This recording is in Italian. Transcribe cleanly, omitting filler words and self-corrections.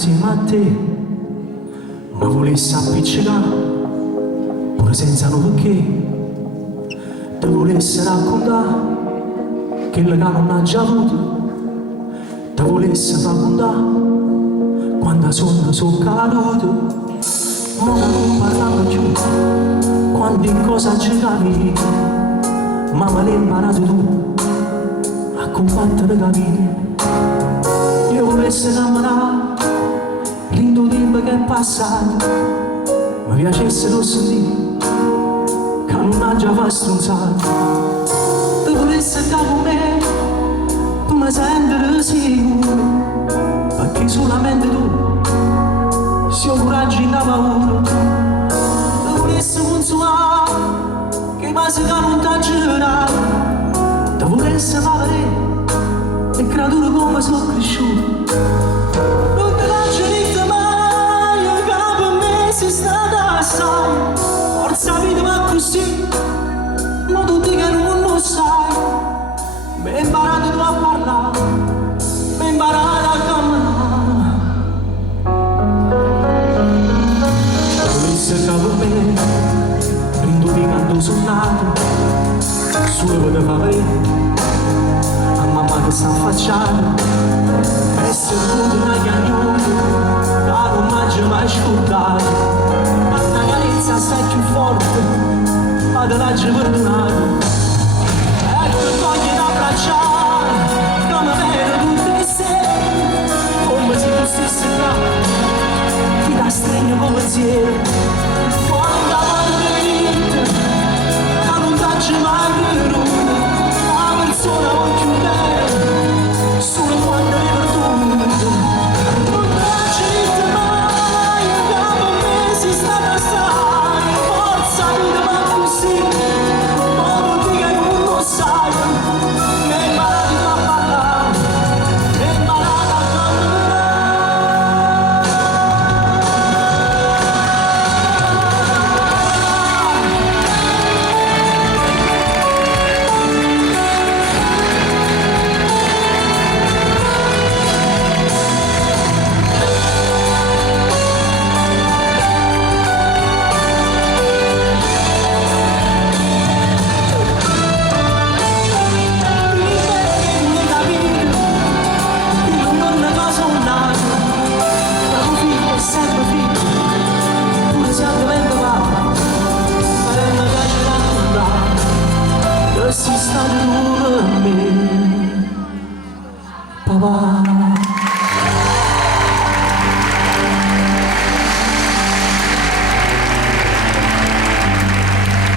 insieme a te mi volessi appiccicare pure senza un perché, ti volessi raccontare quello che non ha già avuto, ti volessi raccontare quando sono caduto. Ma non parlavo più quante cose giravi, ma me l'hai imparato tu a combattere capire. Io volessi camminare l'indo tempo che è passato, mi piacesse lo sentire che non ha già fatto stronzato. Ti volessi stare con me per mi sentire sicuro, perché solamente tu sia coraggio e paura. Ti volessi consolare che mi si non ti ha girato, ti volessi far vedere e creature come sono cresciuto. Non te lascio niente mai, che per me sei stata assai. Forza vita ma così, ma tu di che non lo sai. Mi hai imparato tu a parlare, mi hai imparato a camminare. Volessi che per me, prendo di quando sono nato, solo per far vedere mamma che sta affacciando, essere venuto una cagnone, che non mangia mai scordato, ma la carezza assai più forte, ma te l'ha già perdonato. E ti voglio abbracciare, come vedo tutte le sere, come se tu stessi là, ti dà stregno come pensiero. Quando vado veramente, che non ti ha mai creduto, la persona vuoi più bene, solo quando hai perduto. Non ti lasci mai, che per me sei stata assai. Forza vita ma così, ma tu di che non lo sai. Mi hai imparato a parlare, mi hai imparato a camminare. Si sta per me, papà.